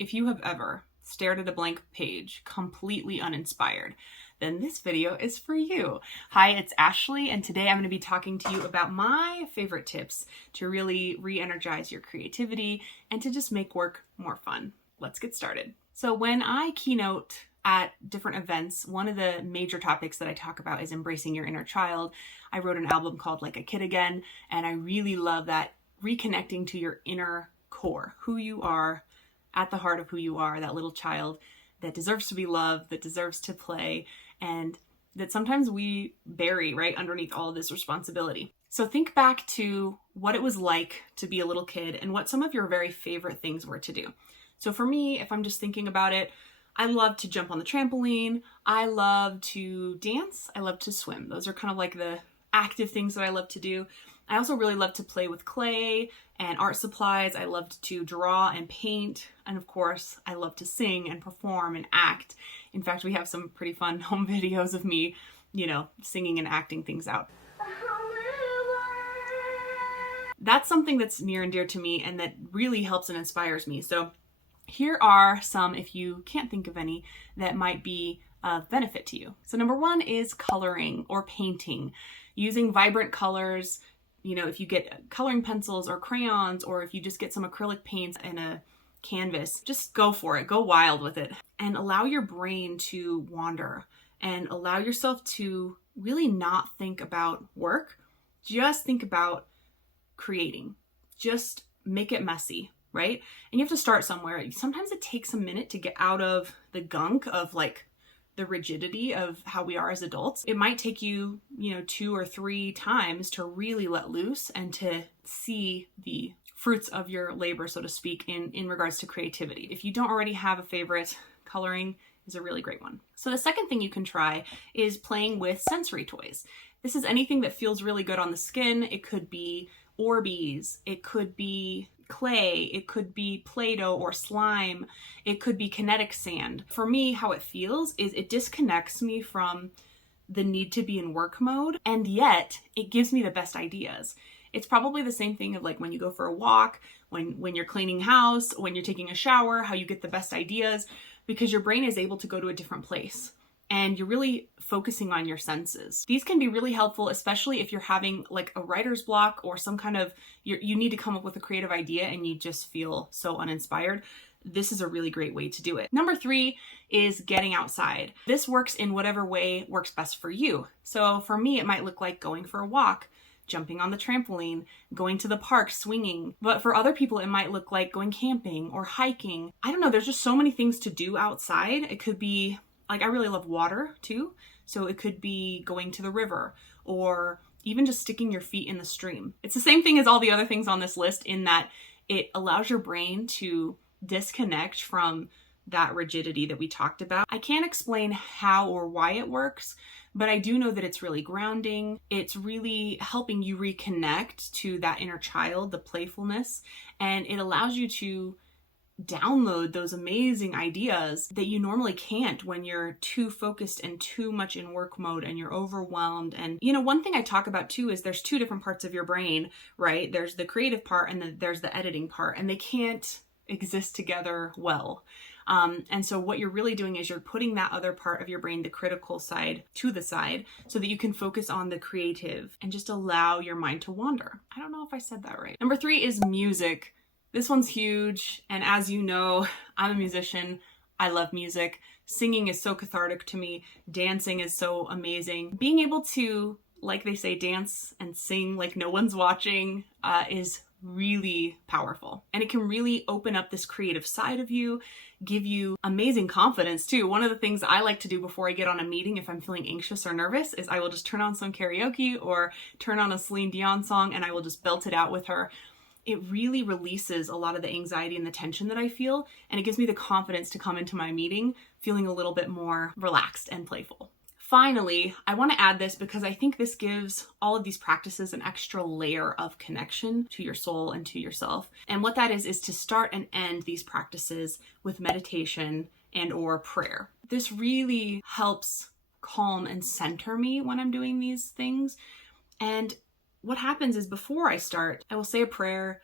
If you have ever stared at a blank page, completely uninspired, then this video is for you. Hi, it's Ashley, and today I'm going to be talking to you about my favorite tips to really re-energize your creativity and to just make work more fun. Let's get started. So when I keynote at different events, one of the major topics that I talk about is embracing your inner child. I wrote an album called Like a Kid Again, and I really love that reconnecting to your inner core, who you are, at the heart of who you are, that little child that deserves to be loved, that deserves to play, and that sometimes we bury right underneath all of this responsibility. So think back to what it was like to be a little kid and what some of your very favorite things were to do. So for me, if I'm just thinking about it, I love to jump on the trampoline. I love to dance. I love to swim. Those are kind of like the active things that I love to do. I also really love to play with clay and art supplies. I loved to draw and paint. And of course, I love to sing and perform and act. In fact, we have some pretty fun home videos of me, singing and acting things out. That's something that's near and dear to me and that really helps and inspires me. So here are some, if you can't think of any, that might be of benefit to you. So number one is coloring or painting, using vibrant colors. If you get coloring pencils or crayons, or if you just get some acrylic paints and a canvas, just go for it. Go wild with it and allow your brain to wander and allow yourself to really not think about work. Just think about creating. Just make it messy, right? And you have to start somewhere. Sometimes it takes a minute to get out of the gunk of the rigidity of how we are as adults. It might take you, 2 or 3 times to really let loose and to see the fruits of your labor, so to speak, in regards to creativity. If you don't already have a favorite, coloring is a really great one. So the second thing you can try is playing with sensory toys. This is anything that feels really good on the skin. It could be Orbeez, it could be clay, it could be Play-Doh or slime, it could be kinetic sand. For me, how it feels is it disconnects me from the need to be in work mode, and yet it gives me the best ideas. It's probably the same thing of when you go for a walk, when you're cleaning house, when you're taking a shower, how you get the best ideas, because your brain is able to go to a different place. And you're really focusing on your senses. These can be really helpful, especially if you're having a writer's block or some kind of, you need to come up with a creative idea and you just feel so uninspired. This is a really great way to do it. Number 3 is getting outside. This works in whatever way works best for you. So for me, it might look like going for a walk, jumping on the trampoline, going to the park, swinging. But for other people, it might look like going camping or hiking. I don't know, there's just so many things to do outside. It could be I really love water too. So it could be going to the river or even just sticking your feet in the stream. It's the same thing as all the other things on this list in that it allows your brain to disconnect from that rigidity that we talked about. I can't explain how or why it works, but I do know that it's really grounding. It's really helping you reconnect to that inner child, the playfulness, and it allows you to download those amazing ideas that you normally can't when you're too focused and too much in work mode and you're overwhelmed. And one thing I talk about too is there's 2 different parts of your brain, right? There's the creative part and then there's the editing part, and they can't exist together well. And so what you're really doing is you're putting that other part of your brain, the critical side, to the side so that you can focus on the creative and just allow your mind to wander. I don't know if I said that right. Number 3 is music. This one's huge, and as you know, I'm a musician. I love music. Singing is so cathartic to me. Dancing is so amazing. Being able to, like they say, dance and sing like no one's watching is really powerful. And it can really open up this creative side of you, give you amazing confidence too. One of the things I like to do before I get on a meeting, if I'm feeling anxious or nervous, is I will just turn on some karaoke or turn on a Celine Dion song and I will just belt it out with her. It really releases a lot of the anxiety and the tension that I feel, and it gives me the confidence to come into my meeting feeling a little bit more relaxed and playful. Finally, I want to add this because I think this gives all of these practices an extra layer of connection to your soul and to yourself. And what that is to start and end these practices with meditation and or prayer. This really helps calm and center me when I'm doing these things. And what happens is before I start, I will say a prayer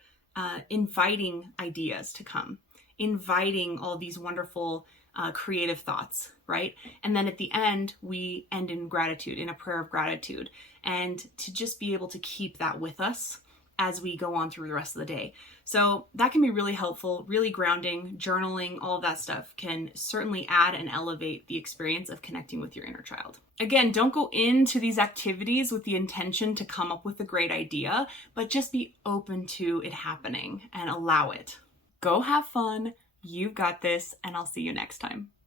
inviting ideas to come. inviting all these wonderful creative thoughts, right? And then at the end, we end in gratitude, in a prayer of gratitude, and to just be able to keep that with us as we go on through the rest of the day. So that can be really helpful, really grounding. Journaling, all of that stuff can certainly add and elevate the experience of connecting with your inner child. Again, don't go into these activities with the intention to come up with a great idea, but just be open to it happening and allow it. Go have fun. You've got this, and I'll see you next time.